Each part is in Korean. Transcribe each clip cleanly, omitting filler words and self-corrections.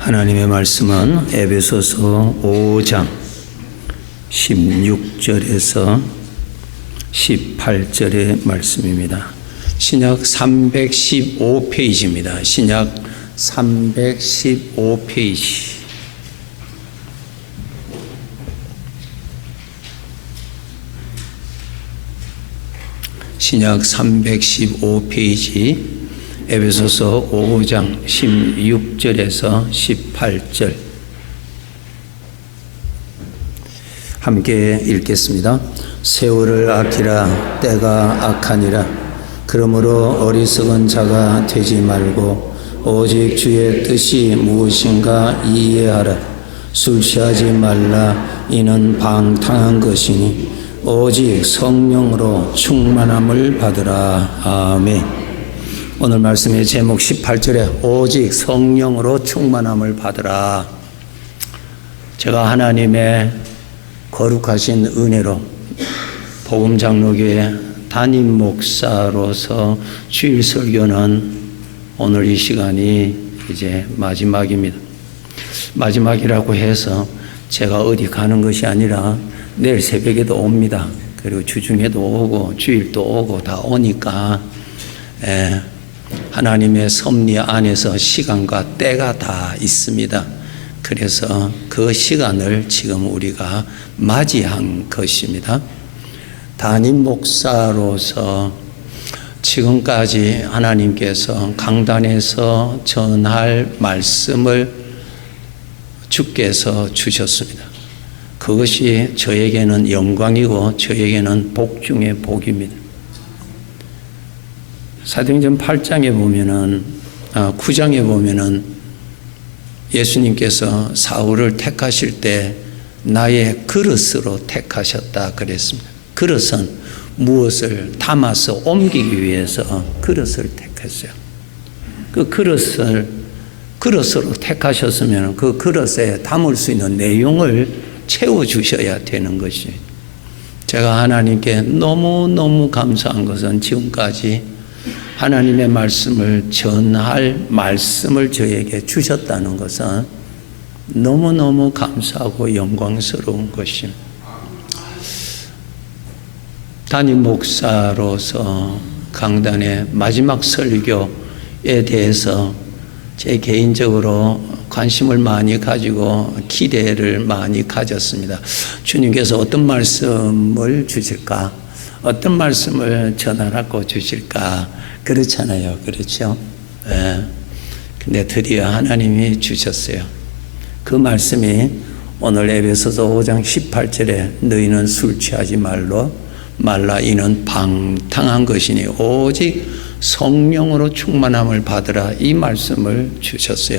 하나님의 말씀은 에베소서 5장 16절에서 18절의 말씀입니다. 신약 315페이지입니다. 신약 315페이지. 신약 315페이지 에베소서 5장 16절에서 18절 함께 읽겠습니다. 세월을 아끼라 때가 악하니라. 그러므로 어리석은 자가 되지 말고 오직 주의 뜻이 무엇인가 이해하라. 술 취하지 말라. 이는 방탕한 것이니 오직 성령으로 충만함을 받으라. 아멘. 오늘 말씀의 제목 18절에 오직 성령으로 충만함을 받으라. 제가 하나님의 거룩하신 은혜로 복음장로교회 담임 목사로서 주일 설교는 오늘 이 시간이 이제 마지막입니다. 마지막이라고 해서 제가 어디 가는 것이 아니라 내일 새벽에도 옵니다. 그리고 주중에도 오고 주일도 오고 다 오니까 하나님의 섭리 안에서 시간과 때가 다 있습니다. 그래서 그 시간을 지금 우리가 맞이한 것입니다. 담임 목사로서 지금까지 하나님께서 강단에서 전할 말씀을 주께서 주셨습니다. 그것이 저에게는 영광이고 저에게는 복 중의 복입니다. 사도행전 8장에 보면은 9장에 보면은 예수님께서 사울을 택하실 때 나의 그릇으로 택하셨다 그랬습니다. 그릇은 무엇을 담아서 옮기기 위해서 그릇을 택했어요. 그 그릇으로 택하셨으면 그 그릇에 담을 수 있는 내용을 채워주셔야 되는 것이. 제가 하나님께 너무너무 감사한 것은 지금까지 하나님의 말씀을 전할 말씀을 저에게 주셨다는 것은 너무너무 감사하고 영광스러운 것입니다. 담임 목사로서 강단의 마지막 설교에 대해서 제 개인적으로 관심을 많이 가지고 기대를 많이 가졌습니다. 주님께서 어떤 말씀을 주실까? 어떤 말씀을 전하라고 주실까? 그렇잖아요. 그렇죠? 네. 근데 드디어 하나님이 주셨어요. 그 말씀이 오늘 에베소서 5장 18절에 너희는 술 취하지 말라. 이는 방탕한 것이니 오직 성령으로 충만함을 받으라. 이 말씀을 주셨어요.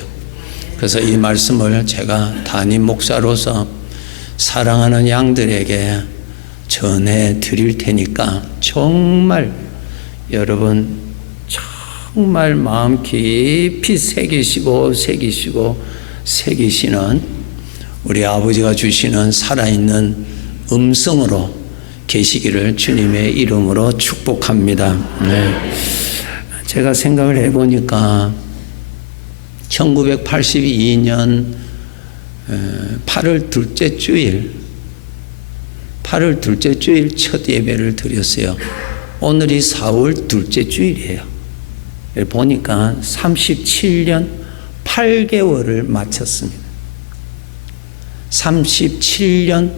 그래서 이 말씀을 제가 담임 목사로서 사랑하는 양들에게 전해 드릴 테니까 정말 여러분 정말 마음 깊이 새기시는 우리 아버지가 주시는 살아있는 음성으로 계시기를 주님의 이름으로 축복합니다. 네. 제가 생각을 해보니까 1982년 8월 둘째 주일 첫 예배를 드렸어요. 오늘이 4월 둘째 주일이에요. 보니까 37년 8개월을 마쳤습니다. 37년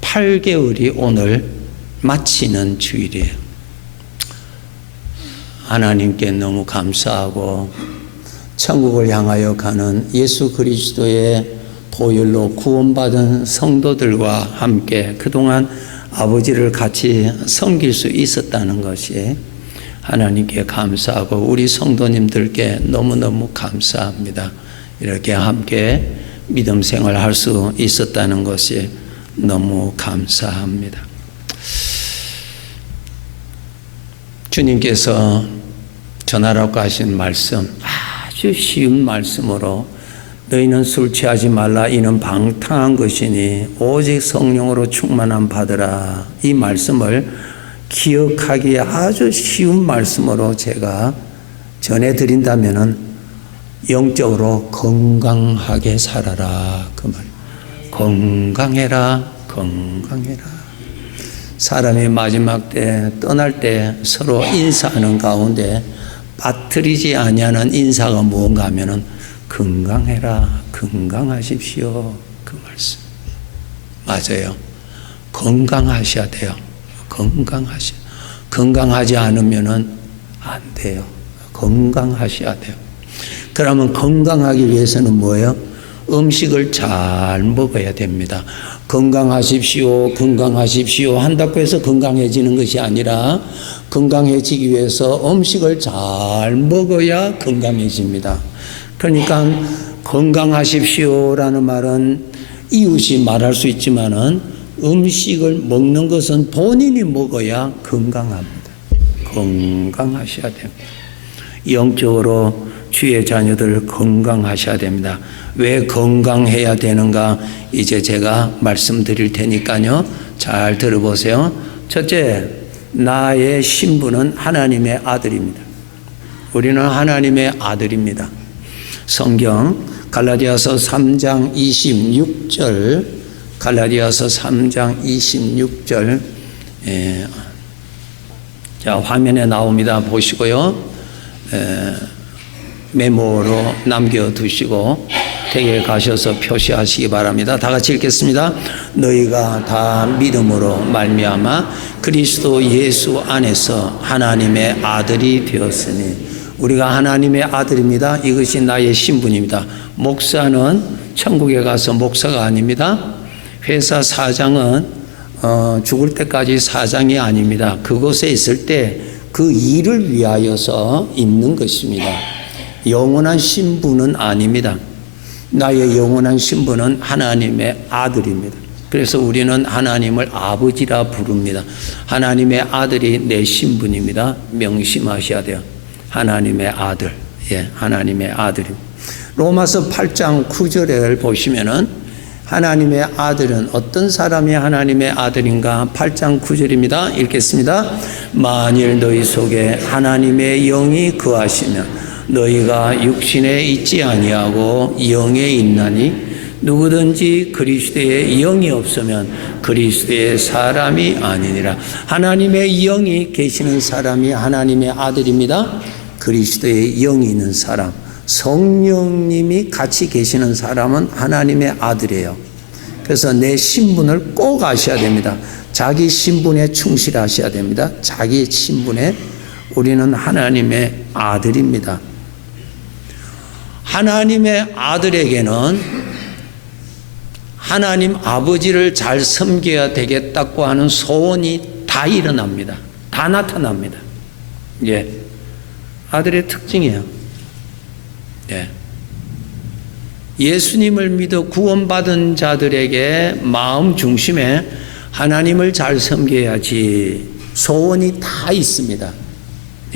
8개월이 오늘 마치는 주일이에요. 하나님께 너무 감사하고 천국을 향하여 가는 예수 그리스도의 보혈로 구원받은 성도들과 함께 그동안 아버지를 같이 섬길 수 있었다는 것이 하나님께 감사하고 우리 성도님들께 너무너무 감사합니다. 이렇게 함께 믿음 생활할 수 있었다는 것이 너무 감사합니다. 주님께서 전하라고 하신 말씀, 아주 쉬운 말씀으로 너희는 술 취하지 말라. 이는 방탕한 것이니 오직 성령으로 충만함 받으라. 이 말씀을 기억하기에 아주 쉬운 말씀으로 제가 전해드린다면은 영적으로 건강하게 살아라 그 말. 건강해라, 건강해라. 사람이 마지막 때 떠날 때 서로 인사하는 가운데 빠뜨리지 아니하는 인사가 무언가 하면은 건강해라, 건강하십시오 그 말씀. 맞아요. 건강하셔야 돼요. 건강하지 않으면은 안 돼요. 건강하셔야 돼요. 그러면 건강하기 위해서는 뭐예요? 음식을 잘 먹어야 됩니다. 건강하십시오, 건강하십시오 한다고 해서 건강해지는 것이 아니라 건강해지기 위해서 음식을 잘 먹어야 건강해집니다. 그러니까 건강하십시오라는 말은 이웃이 말할 수 있지만은 음식을 먹는 것은 본인이 먹어야 건강합니다. 건강하셔야 됩니다. 영적으로 주의 자녀들 건강하셔야 됩니다. 왜 건강해야 되는가? 이제 제가 말씀드릴 테니까요. 잘 들어보세요. 첫째, 나의 신분은 하나님의 아들입니다. 우리는 하나님의 아들입니다. 성경 갈라디아서 3장 26절, 갈라디아서 3장 26절, 자, 화면에 나옵니다. 보시고요. 메모로 남겨두시고 댁에 가셔서 표시하시기 바랍니다. 다 같이 읽겠습니다. 너희가 다 믿음으로 말미암아 그리스도 예수 안에서 하나님의 아들이 되었으니, 우리가 하나님의 아들입니다. 이것이 나의 신분입니다. 목사는 천국에 가서 목사가 아닙니다. 회사 사장은 죽을 때까지 사장이 아닙니다. 그곳에 있을 때 그 일을 위하여서 있는 것입니다. 영원한 신분은 아닙니다. 나의 영원한 신분은 하나님의 아들입니다. 그래서 우리는 하나님을 아버지라 부릅니다. 하나님의 아들이 내 신분입니다. 명심하셔야 돼요. 하나님의 아들. 예, 하나님의 아들입니다. 로마서 8장 9절을 보시면은 하나님의 아들은 어떤 사람이 하나님의 아들인가? 8장 9절입니다. 읽겠습니다. 만일 너희 속에 하나님의 영이 거하시면 너희가 육신에 있지 아니하고 영에 있나니, 누구든지 그리스도의 영이 없으면 그리스도의 사람이 아니니라. 하나님의 영이 계시는 사람이 하나님의 아들입니다. 그리스도의 영이 있는 사람, 성령님이 같이 계시는 사람은 하나님의 아들이에요. 그래서 내 신분을 꼭 아셔야 됩니다. 자기 신분에 충실하셔야 됩니다. 자기 신분에. 우리는 하나님의 아들입니다. 하나님의 아들에게는 하나님 아버지를 잘 섬겨야 되겠다고 하는 소원이 다 일어납니다. 다 나타납니다. 예. 아들의 특징이에요. 예. 예수님을 믿어 구원받은 자들에게 마음 중심에 하나님을 잘 섬겨야지 소원이 다 있습니다.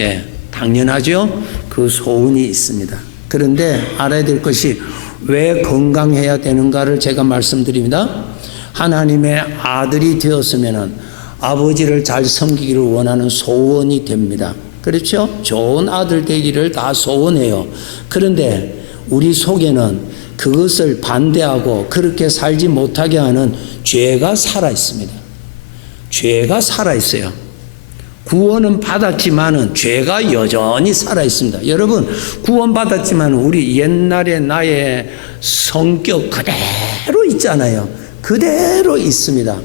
예, 당연하죠? 그 소원이 있습니다. 그런데 알아야 될 것이 왜 건강해야 되는가를 제가 말씀드립니다. 하나님의 아들이 되었으면 아버지를 잘 섬기기를 원하는 소원이 됩니다. 그렇죠? 좋은 아들 되기를 다 소원해요. 그런데 우리 속에는 그것을 반대하고 그렇게 살지 못하게 하는 죄가 살아 있습니다. 죄가 살아 있어요. 구원은 받았지만은 죄가 여전히 살아 있습니다. 여러분, 구원받았지만 우리 옛날에 나의 성격 그대로 있잖아요. 그대로 있습니다.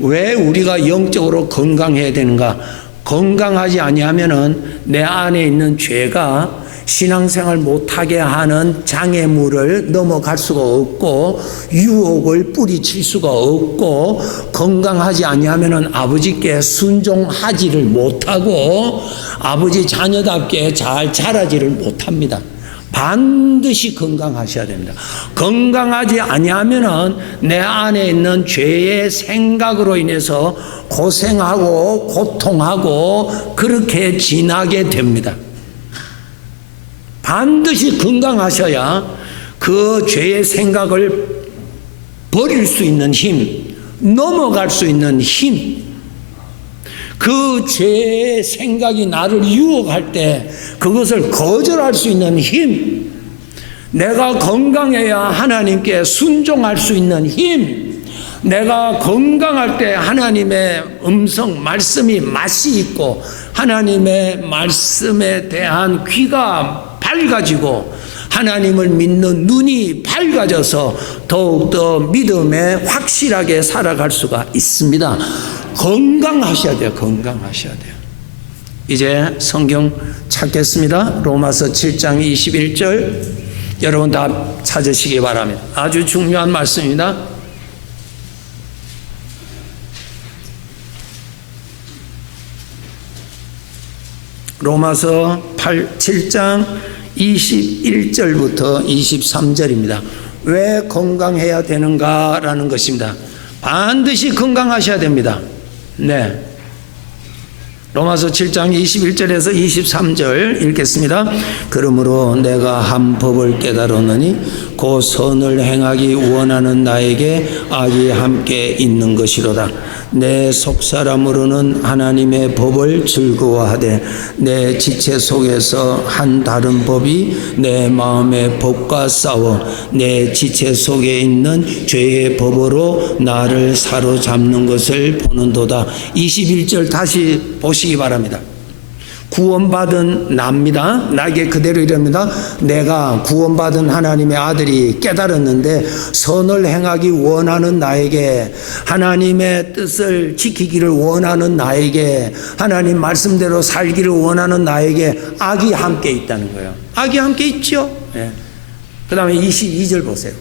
왜 우리가 영적으로 건강해야 되는가? 건강하지 아니하면은 내 안에 있는 죄가 신앙생활 못하게 하는 장애물을 넘어갈 수가 없고 유혹을 뿌리칠 수가 없고, 건강하지 아니하면은 아버지께 순종하지를 못하고 아버지 자녀답게 잘 자라지를 못합니다. 반드시 건강하셔야 됩니다. 건강하지 아니하면은 내 안에 있는 죄의 생각으로 인해서 고생하고 고통하고 그렇게 지나게 됩니다. 반드시 건강하셔야 그 죄의 생각을 버릴 수 있는 힘, 넘어갈 수 있는 힘, 그 죄의 생각이 나를 유혹할 때 그것을 거절할 수 있는 힘, 내가 건강해야 하나님께 순종할 수 있는 힘, 내가 건강할 때 하나님의 음성, 말씀이 맛이 있고 하나님의 말씀에 대한 귀가 밝아지고 하나님을 믿는 눈이 밝아져서 더욱더 믿음에 확실하게 살아갈 수가 있습니다. 건강하셔야 돼요. 건강하셔야 돼요. 이제 성경 찾겠습니다. 로마서 7장 21절 여러분 다 찾으시기 바랍니다. 아주 중요한 말씀입니다. 로마서 7장 21절부터 23절입니다. 왜 건강해야 되는가라는 것입니다. 반드시 건강하셔야 됩니다. 네. 로마서 7장 21절에서 23절 읽겠습니다. 그러므로 내가 한 법을 깨달았느니 곧 선을 행하기 원하는 나에게 악이 함께 있는 것이로다. 내 속사람으로는 하나님의 법을 즐거워하되 내 지체 속에서 한 다른 법이 내 마음의 법과 싸워 내 지체 속에 있는 죄의 법으로 나를 사로잡는 것을 보는도다. 21절 다시 보시기 바랍니다. 구원받은 나입니다. 나에게 그대로 이릅니다. 내가 구원받은 하나님의 아들이 깨달았는데 선을 행하기 원하는 나에게, 하나님의 뜻을 지키기를 원하는 나에게, 하나님 말씀대로 살기를 원하는 나에게 악이 함께 있다는 거예요. 악이 함께 있죠. 네. 그 다음에 22절 보세요.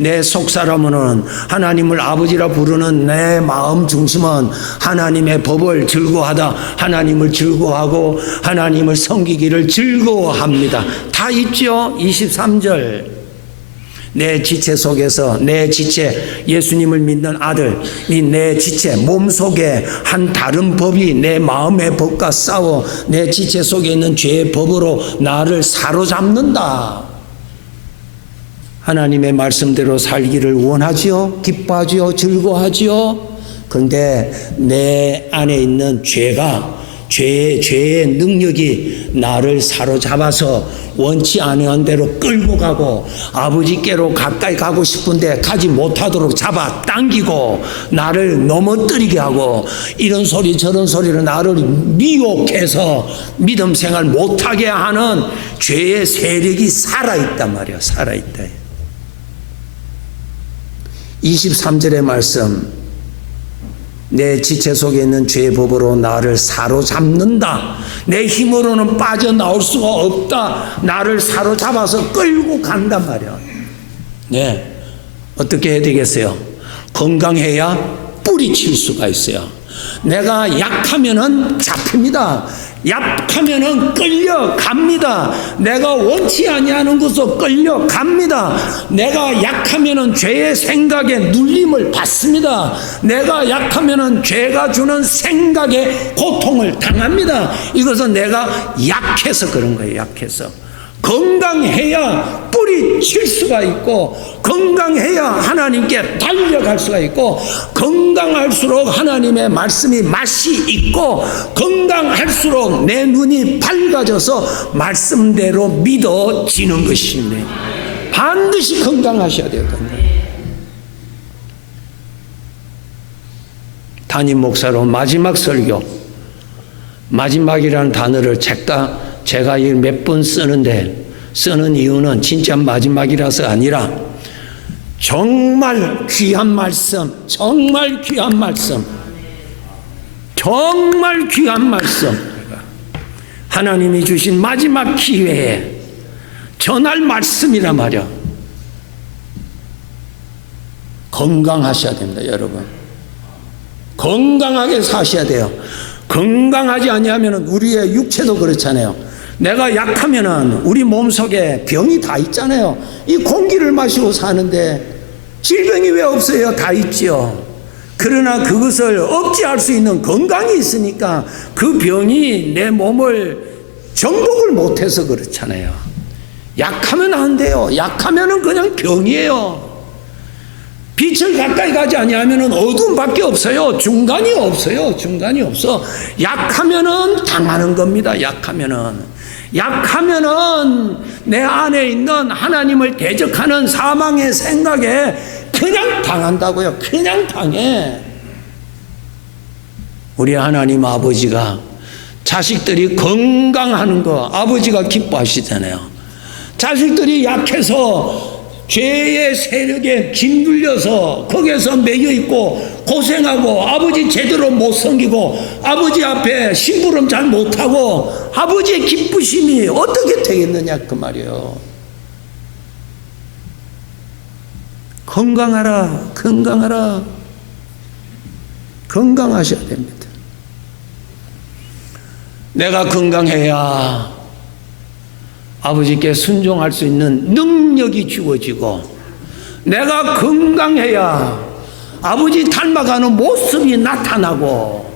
내 속사람은 하나님을 아버지라 부르는 내 마음 중심은 하나님의 법을 즐거워하다. 하나님을 즐거워하고 하나님을 섬기기를 즐거워합니다. 다 있죠. 23절. 내 지체 속에서, 내 지체, 예수님을 믿는 아들이 내 지체 몸속에 한 다른 법이 내 마음의 법과 싸워 내 지체 속에 있는 죄의 법으로 나를 사로잡는다. 하나님의 말씀대로 살기를 원하지요, 기뻐하지요, 즐거워하지요. 그런데 내 안에 있는 죄의 능력이 나를 사로잡아서 원치 않은 대로 끌고 가고 아버지께로 가까이 가고 싶은데 가지 못하도록 잡아 당기고 나를 넘어뜨리게 하고 이런 소리 저런 소리로 나를 미혹해서 믿음 생활 못하게 하는 죄의 세력이 살아있단 말이야. 살아있다. 23절의 말씀, 내 지체 속에 있는 죄의 법으로 나를 사로잡는다. 내 힘으로는 빠져나올 수가 없다. 나를 사로잡아서 끌고 간단 말이야. 네. 어떻게 해야 되겠어요? 건강해야 뿌리칠 수가 있어요. 내가 약하면은 잡힙니다. 약하면은 끌려갑니다. 내가 원치 아니하는 곳으로 끌려갑니다. 내가 약하면은 죄의 생각에 눌림을 받습니다. 내가 약하면은 죄가 주는 생각에 고통을 당합니다. 이것은 내가 약해서 그런 거예요. 약해서. 건강해야 뿌리칠 수가 있고 건강해야 하나님께 달려갈 수가 있고 건강할수록 하나님의 말씀이 맛이 있고 건강할수록 내 눈이 밝아져서 말씀대로 믿어지는 것입니다. 반드시 건강하셔야 돼요. 담임 목사로 마지막 설교, 마지막이라는 단어를 제가 몇 번 쓰는 이유는 진짜 마지막이라서 아니라 정말 귀한 말씀, 정말 귀한 말씀, 정말 귀한 말씀, 하나님이 주신 마지막 기회에 전할 말씀이란 말이야. 건강하셔야 됩니다, 여러분. 건강하게 사셔야 돼요. 건강하지 아니하면 우리의 육체도 그렇잖아요. 내가 약하면은 우리 몸속에 병이 다 있잖아요. 이 공기를 마시고 사는데 질병이 왜 없어요? 다 있죠. 그러나 그것을 억제할 수 있는 건강이 있으니까 그 병이 내 몸을 정복을 못해서 그렇잖아요. 약하면 안 돼요. 약하면은 그냥 병이에요. 빛을 가까이 가지 아니하면은 어둠밖에 없어요. 중간이 없어요. 중간이 없어. 약하면은 당하는 겁니다. 약하면은 내 안에 있는 하나님을 대적하는 사망의 생각에 그냥 당한다고요. 그냥 당해. 우리 하나님 아버지가 자식들이 건강하는 거 아버지가 기뻐하시잖아요. 자식들이 약해서 죄의 세력에 짓눌려서 거기에서 매여있고 고생하고 아버지 제대로 못 섬기고 아버지 앞에 심부름 잘 못하고 아버지의 기쁘심이 어떻게 되겠느냐 그 말이에요. 건강하라, 건강하라. 건강하셔야 됩니다. 내가 건강해야 아버지께 순종할 수 있는 능력이 주어지고, 내가 건강해야 아버지 닮아가는 모습이 나타나고,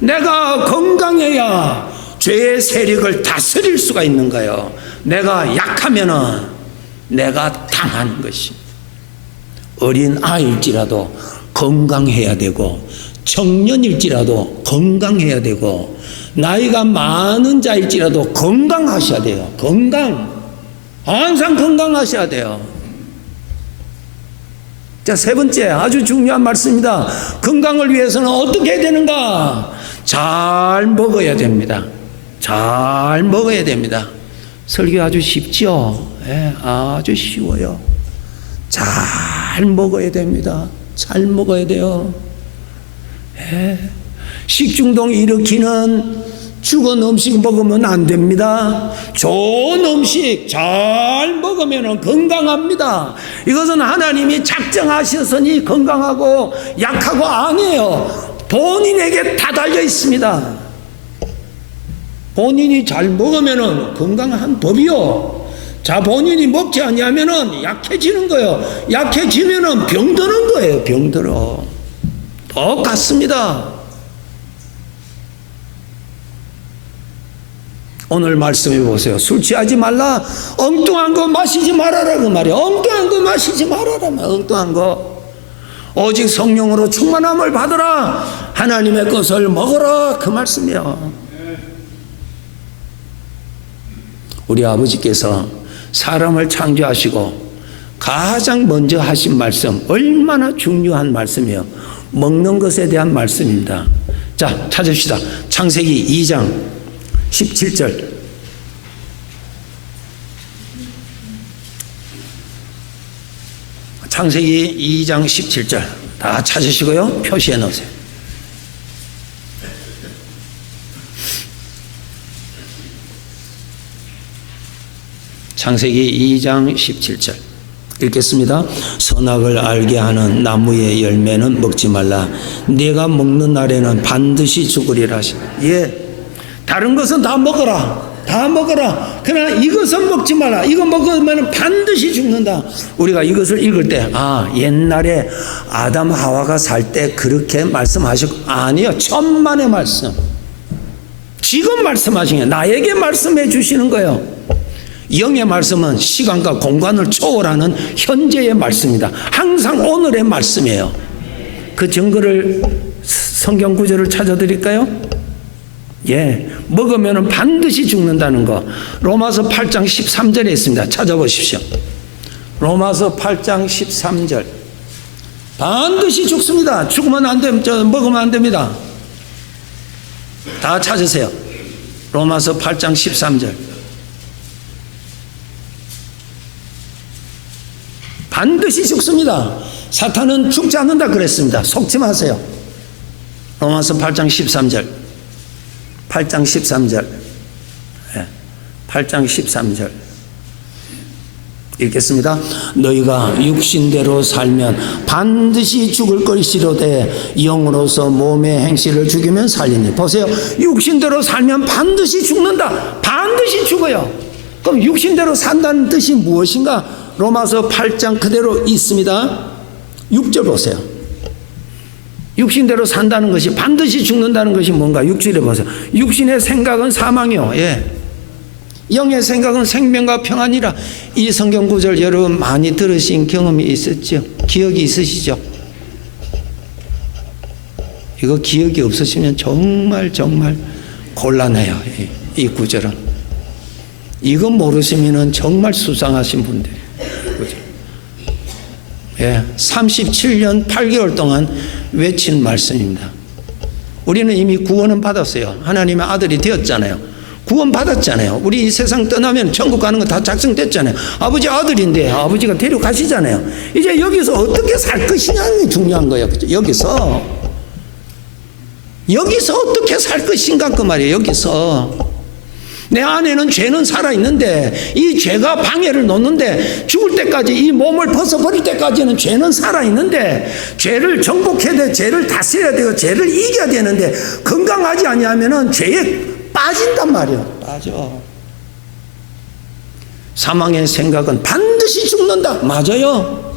내가 건강해야 죄의 세력을 다스릴 수가 있는 거예요. 내가 약하면은 내가 당하는 것입니다. 어린 아이일지라도 건강해야 되고, 청년일지라도 건강해야 되고, 나이가 많은 자일지라도 건강하셔야 돼요. 건강. 항상 건강하셔야 돼요. 자, 세 번째 아주 중요한 말씀입니다. 건강을 위해서는 어떻게 해야 되는가? 잘 먹어야 됩니다. 잘 먹어야 됩니다. 설교 아주 쉽죠? 예, 아주 쉬워요. 잘 먹어야 됩니다. 잘 먹어야 돼요. 예. 식중독 일으키는 죽은 음식 먹으면 안 됩니다. 좋은 음식 잘 먹으면 건강합니다. 이것은 하나님이 작정하셨으니 건강하고 약하고 아니에요. 본인에게 다 달려 있습니다. 본인이 잘 먹으면 건강한 법이요. 자, 본인이 먹지 않으면 약해지는 거예요. 약해지면 병드는 거예요. 병들어. 똑같습니다. 오늘 말씀해 보세요. 술 취하지 말라. 엉뚱한 거 마시지 말아라 그 말이에요. 엉뚱한 거 마시지 말아라. 엉뚱한 거. 오직 성령으로 충만함을 받으라. 하나님의 것을 먹어라 그 말씀이에요. 우리 아버지께서 사람을 창조하시고 가장 먼저 하신 말씀, 얼마나 중요한 말씀이에요. 먹는 것에 대한 말씀입니다. 자, 찾읍시다. 창세기 2장 17절. 창세기 2장 17절 다 찾으시고요. 표시해 놓으세요. 창세기 2장 17절 읽겠습니다. 선악을 알게 하는 나무의 열매는 먹지 말라. 네가 먹는 날에는 반드시 죽으리라. 예. 다른 것은 다 먹어라. 다 먹어라. 그러나 이것은 먹지 마라. 이거 먹으면 반드시 죽는다. 우리가 이것을 읽을 때, 아, 옛날에 아담 하와가 살 때 그렇게 말씀하셨고, 아니요. 천만의 말씀. 지금 말씀하시는 거예요. 나에게 말씀해 주시는 거예요. 영의 말씀은 시간과 공간을 초월하는 현재의 말씀이다. 항상 오늘의 말씀이에요. 그 증거를, 성경 구절을 찾아드릴까요? 예, 먹으면 반드시 죽는다는 거 로마서 8장 13절에 있습니다. 찾아보십시오. 로마서 8장 13절. 반드시 죽습니다. 죽으면 안 됩니다. 먹으면 안 됩니다. 다 찾으세요. 로마서 8장 13절. 반드시 죽습니다. 사탄은 죽지 않는다 그랬습니다. 속지 마세요. 로마서 8장 13절. 8장 13절. 8장 13절. 읽겠습니다. 너희가 육신대로 살면 반드시 죽을 것이로되 영으로서 몸의 행실을 죽이면 살리니. 보세요. 육신대로 살면 반드시 죽는다. 반드시 죽어요. 그럼 육신대로 산다는 뜻이 무엇인가? 로마서 8장 그대로 있습니다. 6절 보세요. 육신대로 산다는 것이, 반드시 죽는다는 것이 뭔가? 6절에 보세요. 육신의 생각은 사망이요. 예. 영의 생각은 생명과 평안이라. 이 성경 구절 여러분 많이 들으신 경험이 있었죠? 기억이 있으시죠? 이거 기억이 없으시면 정말 곤란해요. 이 구절은. 이거 모르시면 정말 수상하신 분들. 예, 37년 8개월 동안 외친 말씀입니다. 우리는 이미 구원은 받았어요. 하나님의 아들이 되었잖아요. 구원 받았잖아요. 우리 이 세상 떠나면 천국 가는 거 다 작성됐잖아요. 아버지 아들인데 아버지가 데려가시잖아요. 이제 여기서 어떻게 살 것이냐는 중요한 거예요. 그죠? 여기서 어떻게 살 것인가 그 말이에요. 여기서 내 안에는 죄는 살아있는데 이 죄가 방해를 놓는데 죽을 때까지 이 몸을 벗어버릴 때까지는 죄는 살아있는데 죄를 정복해야 돼. 죄를 다스려야 되고 죄를 이겨야 되는데 건강하지 아니하면은 죄에 빠진단 말이에요. 빠져. 사망의 생각은 반드시 죽는다. 맞아요.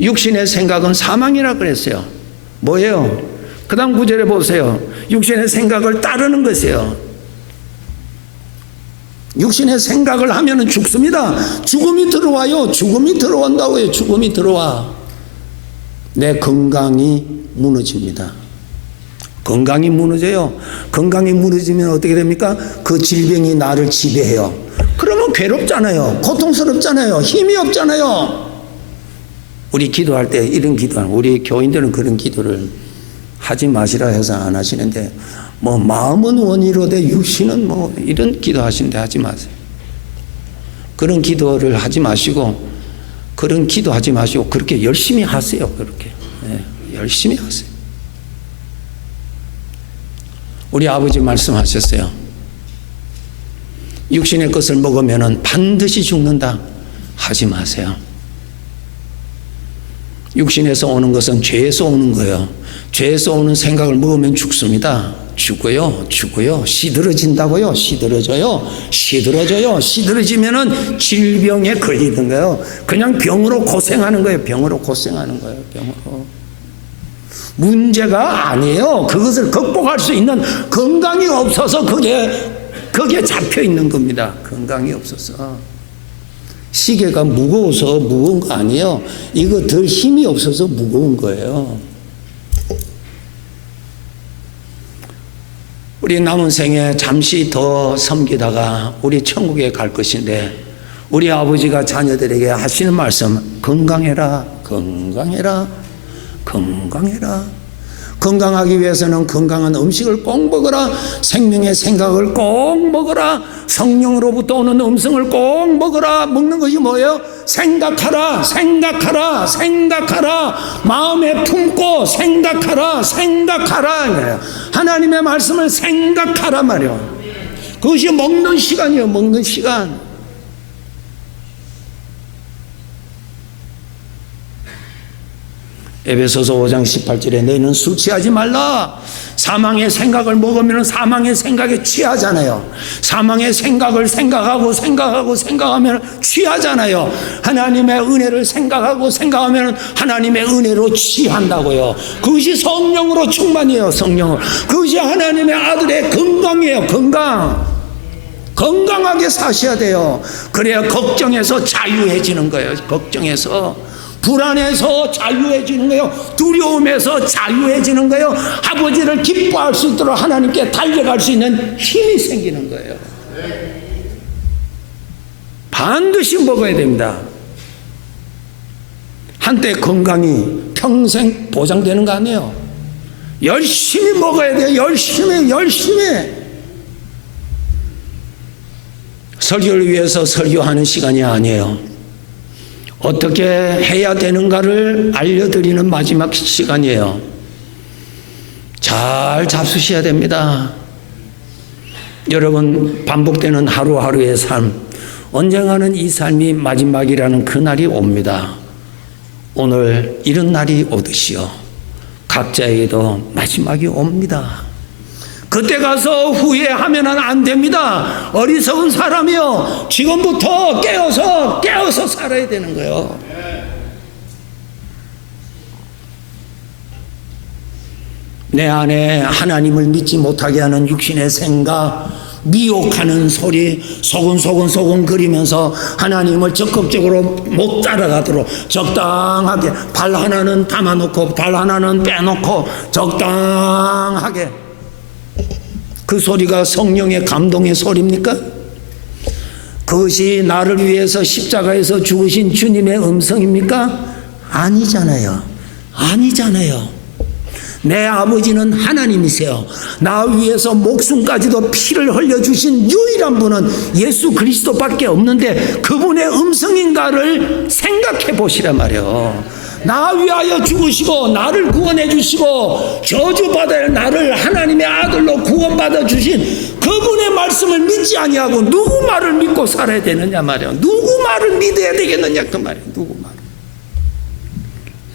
육신의 생각은 사망이라 그랬어요. 뭐예요? 그 다음 구절에 보세요. 육신의 생각을 따르는 것이에요. 육신의 생각을 하면은 죽습니다. 죽음이 들어와요. 죽음이 들어온다고요. 죽음이 들어와. 내 건강이 무너집니다. 건강이 무너져요. 건강이 무너지면 어떻게 됩니까? 그 질병이 나를 지배해요. 그러면 괴롭잖아요. 고통스럽잖아요. 힘이 없잖아요. 우리 기도할 때 이런 기도하는, 우리 교인들은 그런 기도를 하지 마시라 해서 안 하시는데, 뭐 마음은 원이로되 육신은 뭐 이런 기도 하시는데 하지 마세요. 그런 기도를 하지 마시고, 그런 기도하지 마시고 그렇게 열심히 하세요. 그렇게 열심히 하세요. 우리 아버지 말씀하셨어요. 육신의 것을 먹으면 반드시 죽는다. 하지 마세요. 육신에서 오는 것은 죄에서 오는 거예요. 죄에서 오는 생각을 먹으면 죽습니다. 죽어요. 시들어진다고요. 시들어지면은 질병에 걸리는 거예요. 그냥 병으로 고생하는 거예요. 병으로. 문제가 아니에요. 그것을 극복할 수 있는 건강이 없어서 거기에 잡혀 있는 겁니다. 건강이 없어서. 시계가 무거워서 무거운 거 아니에요. 이거 덜 힘이 없어서 무거운 거예요. 우리 남은 생에 잠시 더 섬기다가 우리 천국에 갈 것인데, 우리 아버지가 자녀들에게 하시는 말씀, 건강해라. 건강하기 위해서는 건강한 음식을 꼭 먹어라. 생명의 생각을 꼭 먹어라. 성령으로부터 오는 음성을 꼭 먹어라. 먹는 것이 뭐예요? 생각하라. 마음에 품고 생각하라. 하나님의 말씀을 생각하라 말이요. 그것이 먹는 시간이에요. 먹는 시간. 에베소서 5장 18절에 너희는 술 취하지 말라. 사망의 생각을 먹으면 사망의 생각에 취하잖아요. 사망의 생각을 생각하면 취하잖아요. 하나님의 은혜를 생각하면 하나님의 은혜로 취한다고요. 그것이 성령으로 충만이에요. 성령으로. 그것이 하나님의 아들의 건강이에요. 건강하게 사셔야 돼요. 그래야 걱정에서 자유해지는 거예요. 걱정에서. 불안해서 자유해지는 거예요. 두려움에서 자유해지는 거예요. 아버지를 기뻐할 수 있도록 하나님께 달려갈 수 있는 힘이 생기는 거예요. 반드시 먹어야 됩니다. 한때 건강이 평생 보장되는 거 아니에요. 열심히 먹어야 돼요. 열심히. 설교를 위해서 설교하는 시간이 아니에요. 어떻게 해야 되는가를 알려드리는 마지막 시간이에요. 잘 잡수셔야 됩니다. 여러분, 반복되는 하루하루의 삶, 언젠가는 이 삶이 마지막이라는 그날이 옵니다. 오늘 이런 날이 오듯이요, 각자에게도 마지막이 옵니다. 그때 가서 후회하면 안 됩니다. 어리석은 사람이요, 지금부터 깨어서 살아야 되는 거예요. 내 안에 하나님을 믿지 못하게 하는 육신의 생각, 미혹하는 소리, 소근소근 거리면서 하나님을 적극적으로 못 따라가도록 적당하게 발 하나는 담아놓고 발 하나는 빼놓고 적당하게, 그 소리가 성령의 감동의 소리입니까? 그것이 나를 위해서 십자가에서 죽으신 주님의 음성입니까? 아니잖아요. 아니잖아요. 내 아버지는 하나님이세요. 나 위해서 목숨까지도 피를 흘려주신 유일한 분은 예수 그리스도밖에 없는데 그분의 음성인가를 생각해 보시란 말이에요. 나 위하여 죽으시고 나를 구원해 주시고 저주받아야 나를 하나님의 아들로 구원받아 주신 그분의 말씀을 믿지 아니하고 누구 말을 믿고 살아야 되느냐 말이에요. 누구 말을 믿어야 되겠느냐 그 말이에요. 누구 말을.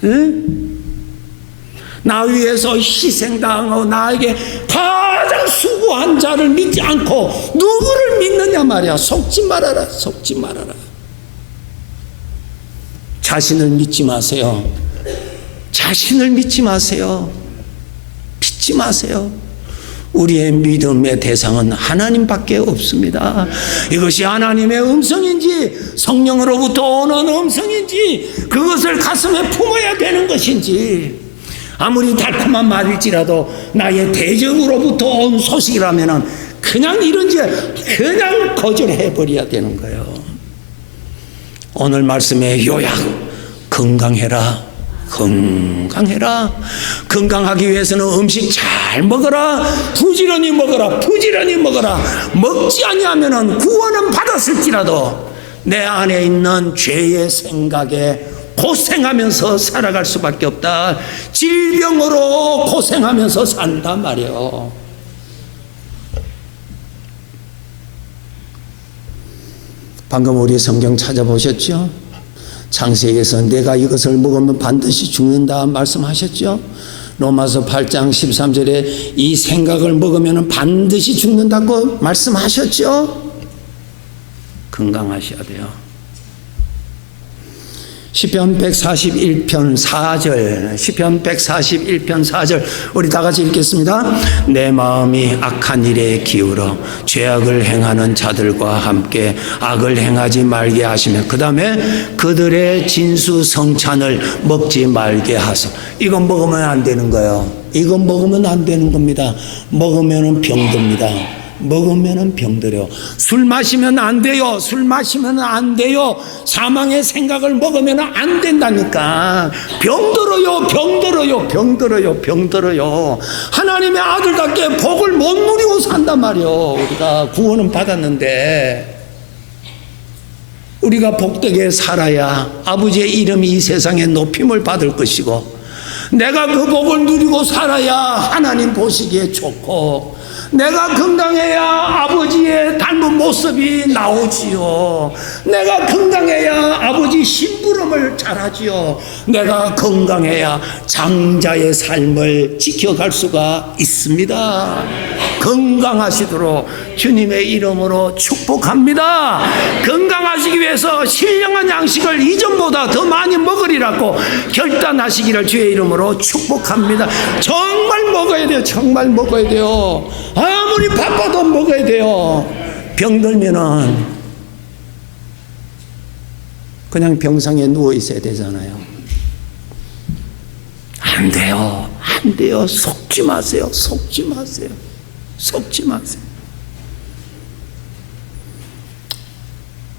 응? 나 위해서 희생당하고 나에게 가장 수고한 자를 믿지 않고 누구를 믿느냐 말이야. 속지 말아라. 속지 말아라. 자신을 믿지 마세요. 자신을 믿지 마세요. 믿지 마세요. 우리의 믿음의 대상은 하나님밖에 없습니다. 이것이 하나님의 음성인지 성령으로부터 오는 음성인지 그것을 가슴에 품어야 되는 것인지, 아무리 달콤한 말일지라도 나의 대적으로부터 온 소식이라면 그냥 이런지 그냥 거절해버려야 되는 거예요. 오늘 말씀의 요약, 건강해라. 건강해라. 건강하기 위해서는 음식 잘 먹어라. 부지런히 먹어라. 부지런히 먹어라. 먹지 아니하면 구원은 받았을지라도 내 안에 있는 죄의 생각에 고생하면서 살아갈 수밖에 없다. 질병으로 고생하면서 산단 말이에요. 방금 우리 성경 찾아보셨죠? 창세기에서 내가 이것을 먹으면 반드시 죽는다 말씀하셨죠? 로마서 8장 13절에 이 생각을 먹으면 반드시 죽는다고 말씀하셨죠? 건강하셔야 돼요. 시편 141편 4절, 시편 141편 4절 우리 다 같이 읽겠습니다. 내 마음이 악한 일에 기울어 죄악을 행하는 자들과 함께 악을 행하지 말게 하시며 그 다음에 그들의 진수성찬을 먹지 말게 하소. 이건 먹으면 안 되는 거예요. 이건 먹으면 안 되는 겁니다. 먹으면 병듭니다. 먹으면 병들어요. 술 마시면 안 돼요. 술 마시면 안 돼요. 사망의 생각을 먹으면 안 된다니까. 병들어요. 병들어요. 병들어요. 병들어요. 하나님의 아들답게 복을 못 누리고 산단 말이에요. 우리가 구원은 받았는데 우리가 복되게 살아야 아버지의 이름이 이 세상에 높임을 받을 것이고, 내가 그 복을 누리고 살아야 하나님 보시기에 좋고, 내가 건강해야 아버지의 닮은 모습이 나오지요. 내가 건강해야 아버지 심부름을 잘하지요. 내가 건강해야 장자의 삶을 지켜갈 수가 있습니다. 건강하시도록 주님의 이름으로 축복합니다. 건강하시기 위해서 신령한 양식을 이전보다 더 많이 먹으리라고 결단하시기를 주의 이름으로 축복합니다. 정말 먹어야 돼요. 정말 먹어야 돼요. 아무리 바빠도 먹어야 돼요. 병들면은 그냥 병상에 누워 있어야 되잖아요. 안 돼요. 안 돼요. 속지 마세요. 속지 마세요. 속지 마세요.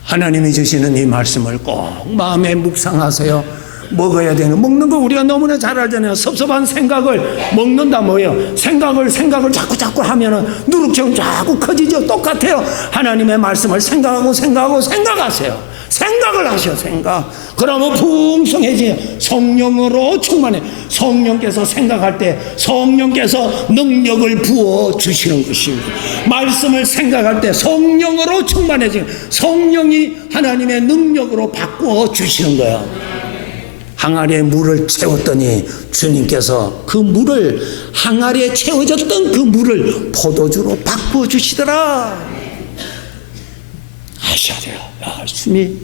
하나님이 주시는 이 말씀을 꼭 마음에 묵상하세요. 먹어야 되는, 먹는 거 우리가 너무나 잘 알잖아요. 섭섭한 생각을 먹는다 뭐예요? 생각을 자꾸 하면은 누룩처럼 자꾸 커지죠. 똑같아요. 하나님의 말씀을 생각하세요. 생각을 하셔. 생각. 그러면 풍성해지. 성령으로 충만해. 성령께서 생각할 때 성령께서 능력을 부어 주시는 것입니다. 말씀을 생각할 때 성령으로 충만해지. 성령이 하나님의 능력으로 바꾸어 주시는 거예요. 항아리에 물을 채웠더니 주님께서 그 물을, 항아리에 채워졌던 그 물을 포도주로 바꾸어 주시더라. 하셔야 돼요. 열심히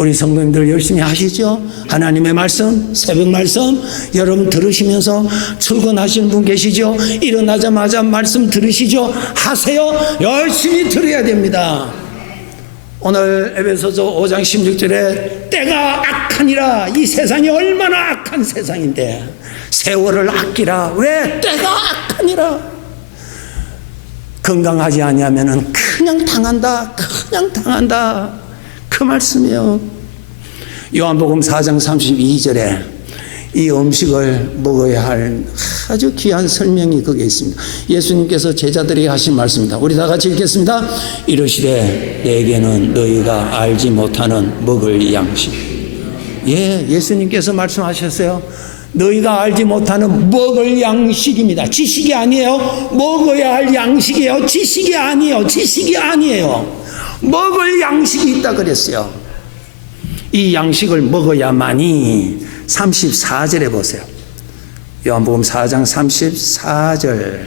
우리 성도님들 열심히 하시죠? 하나님의 말씀, 새벽 말씀 여러분 들으시면서 출근하시는 분 계시죠? 일어나자마자 말씀 들으시죠? 하세요. 열심히 들어야 됩니다. 오늘 에베소서 5장 16절에 때가 악하니라. 이 세상이 얼마나 악한 세상인데 세월을 아끼라. 왜? 때가 악하니라. 건강하지 아니하면은 그냥 당한다. 그냥 당한다. 그 말씀이에요. 요한복음 4장 32절에 이 음식을 먹어야 할 아주 귀한 설명이 거기에 있습니다. 예수님께서 제자들에게 하신 말씀입니다. 우리 다 같이 읽겠습니다. 이르시되 내게는 너희가 알지 못하는 먹을 양식. 예, 예수님께서 말씀하셨어요. 너희가 알지 못하는 먹을 양식입니다. 지식이 아니에요. 먹어야 할 양식이에요. 지식이 아니에요. 지식이 아니에요. 먹을 양식이 있다 그랬어요. 이 양식을 먹어야만이 34절에 보세요. 요한복음 4장 34절.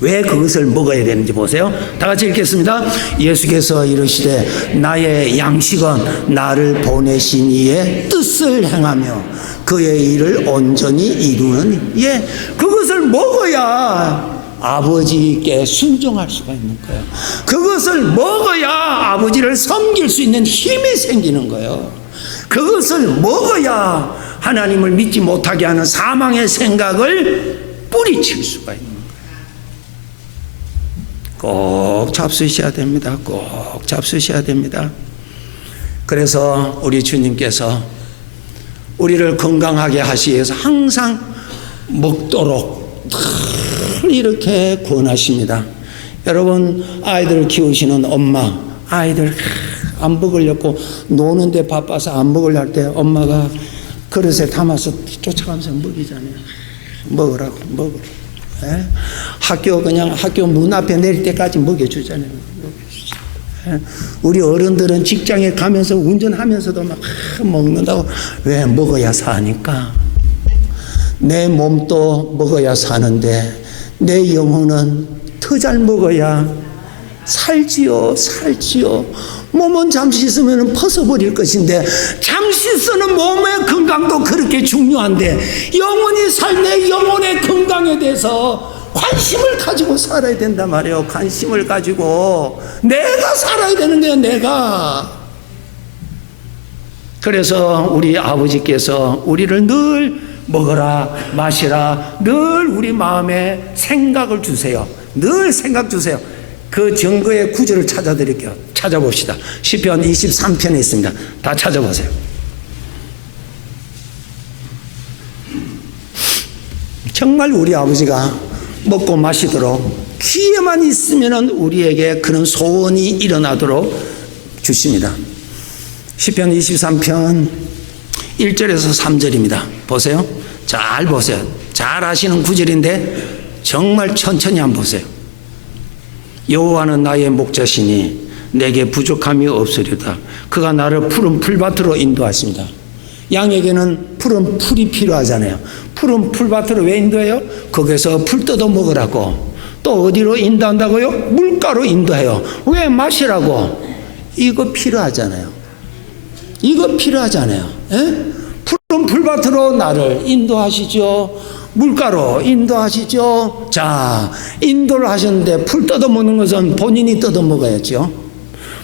왜 그것을 먹어야 되는지 보세요. 다 같이 읽겠습니다. 예수께서 이르시되 나의 양식은 나를 보내신 이의 뜻을 행하며 그의 일을 온전히 이루는 예, 그것을 먹어야 아버지께 순종할 수가 있는 거예요. 그것을 먹어야 아버지를 섬길 수 있는 힘이 생기는 거예요. 그것을 먹어야 하나님을 믿지 못하게 하는 사망의 생각을 뿌리칠 수가 있는 거예요. 꼭 잡수셔야 됩니다. 꼭 잡수셔야 됩니다. 그래서 우리 주님께서 우리를 건강하게 하시기 위해서 항상 먹도록 늘 이렇게 권하십니다. 여러분 아이들을 키우시는 엄마, 아이들 안 먹으려고 노는데 바빠서 안 먹으려 할 때 엄마가 그릇에 담아서 쫓아가면서 먹이잖아요. 먹으라고 먹으라고. 예? 학교 문 앞에 내릴 때까지 먹여주잖아요. 예? 우리 어른들은 직장에 가면서 운전하면서도 막 먹는다고. 왜? 먹어야 사니까. 내 몸도 먹어야 사는데 내 영혼은 더 잘 먹어야 살지요. 살지요. 몸은 잠시 있으면 벗어버릴 것인데 잠시 쓰는 몸의 건강도 그렇게 중요한데 영혼이 살 내 영혼의 건강에 대해서 관심을 가지고 살아야 된단 말이에요. 관심을 가지고 내가 살아야 되는 거예요. 내가. 그래서 우리 아버지께서 우리를 늘 먹어라 마시라 늘 우리 마음에 생각을 주세요. 늘 생각 주세요. 그 증거의 구절을 찾아드릴게요. 찾아봅시다. 시편 23편에 있습니다. 다 찾아보세요. 정말 우리 아버지가 먹고 마시도록 귀에만 있으면 우리에게 그런 소원이 일어나도록 주십니다. 시편 23편 1절에서 3절입니다. 보세요. 잘 보세요. 잘 아시는 구절인데 정말 천천히 한번 보세요. 여호와는 나의 목자시니 내게 부족함이 없으리다. 그가 나를 푸른 풀밭으로 인도하십니다. 양에게는 푸른 풀이 필요하잖아요. 푸른 풀밭으로 왜 인도해요? 거기서 풀 뜯어 먹으라고. 또 어디로 인도한다고요? 물가로 인도해요. 왜? 마시라고. 이거 필요하잖아요. 이거 필요하잖아요. 에? 푸른 풀밭으로 나를 인도하시죠. 물가로 인도하시죠. 자, 인도를 하셨는데 풀 뜯어먹는 것은 본인이 뜯어먹어야죠.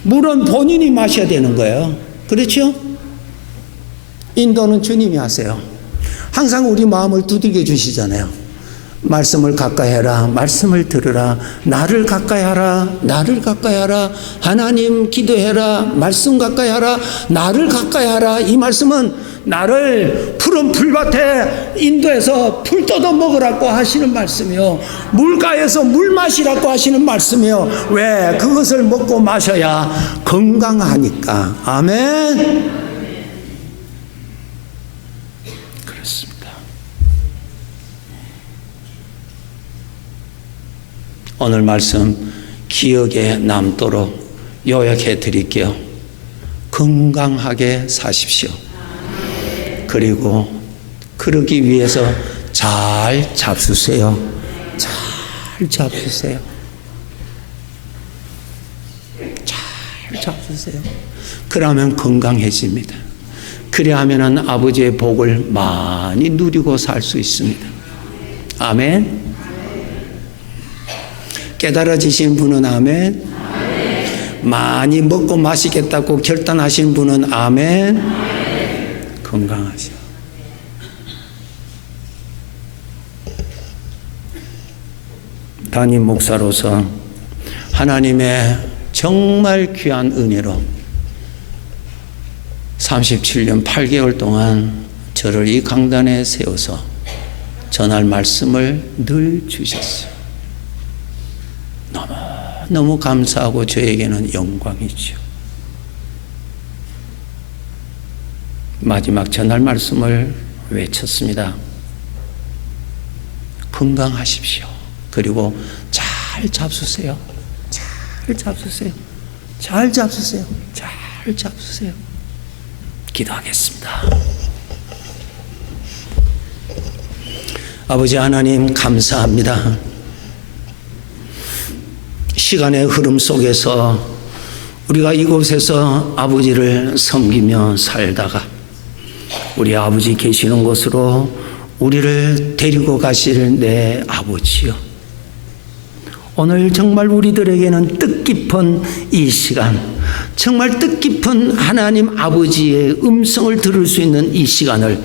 물은 본인이 마셔야 되는 거예요. 그렇죠? 인도는 주님이 하세요. 항상 우리 마음을 두들겨 주시잖아요. 말씀을 가까이 하라. 말씀을 들으라. 나를 가까이 하라. 나를 가까이 하라. 하나님 기도해라. 말씀 가까이 하라. 나를 가까이 하라. 이 말씀은 나를 푸른 풀밭에 인도해서 풀 뜯어 먹으라고 하시는 말씀이요. 물가에서 물 마시라고 하시는 말씀이요. 왜? 그것을 먹고 마셔야 건강하니까. 아멘. 그렇습니다. 오늘 말씀 기억에 남도록 요약해 드릴게요. 건강하게 사십시오. 그리고 그러기 위해서 잘 잡수세요. 잘 잡수세요. 잘 잡수세요. 그러면 건강해집니다. 그래야 하면은 아버지의 복을 많이 누리고 살 수 있습니다. 아멘. 깨달아지신 분은 아멘. 많이 먹고 마시겠다고 결단하신 분은 아멘. 건강하셔. 담임 목사로서 하나님의 정말 귀한 은혜로 37년 8개월 동안 저를 이 강단에 세워서 전할 말씀을 늘 주셨어요. 너무 감사하고 저에게는 영광이죠. 마지막 전할 말씀을 외쳤습니다. 건강하십시오. 그리고 잘 잡수세요. 잘 잡수세요. 잘 잡수세요. 잘 잡수세요. 기도하겠습니다. 아버지 하나님 감사합니다. 시간의 흐름 속에서 우리가 이곳에서 아버지를 섬기며 살다가 우리 아버지 계시는 곳으로 우리를 데리고 가실 내 아버지요. 오늘 정말 우리들에게는 뜻깊은 이 시간, 정말 뜻깊은 하나님 아버지의 음성을 들을 수 있는 이 시간을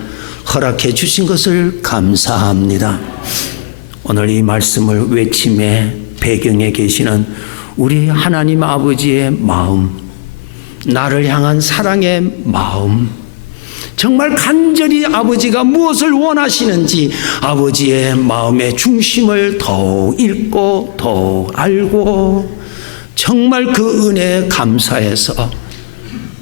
허락해 주신 것을 감사합니다. 오늘 이 말씀을 외침의 배경에 계시는 우리 하나님 아버지의 마음, 나를 향한 사랑의 마음, 정말 간절히 아버지가 무엇을 원하시는지 아버지의 마음의 중심을 더욱 읽고 더욱 알고 정말 그 은혜에 감사해서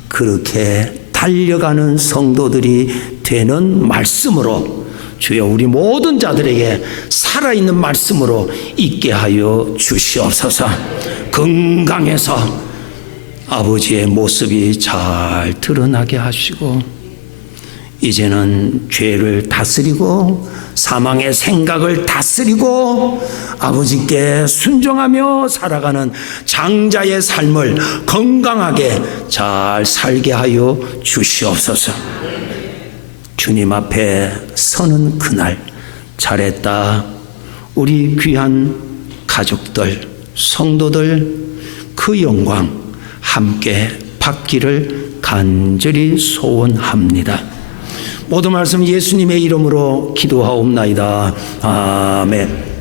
그렇게 달려가는 성도들이 되는 말씀으로 주여 우리 모든 자들에게 살아있는 말씀으로 있게 하여 주시옵소서. 건강해서 아버지의 모습이 잘 드러나게 하시고 이제는 죄를 다스리고 사망의 생각을 다스리고 아버지께 순종하며 살아가는 장자의 삶을 건강하게 잘 살게 하여 주시옵소서. 주님 앞에 서는 그날 잘했다. 우리 귀한 가족들, 성도들 그 영광 함께 받기를 간절히 소원합니다. 모든 말씀 예수님의 이름으로 기도하옵나이다. 아멘.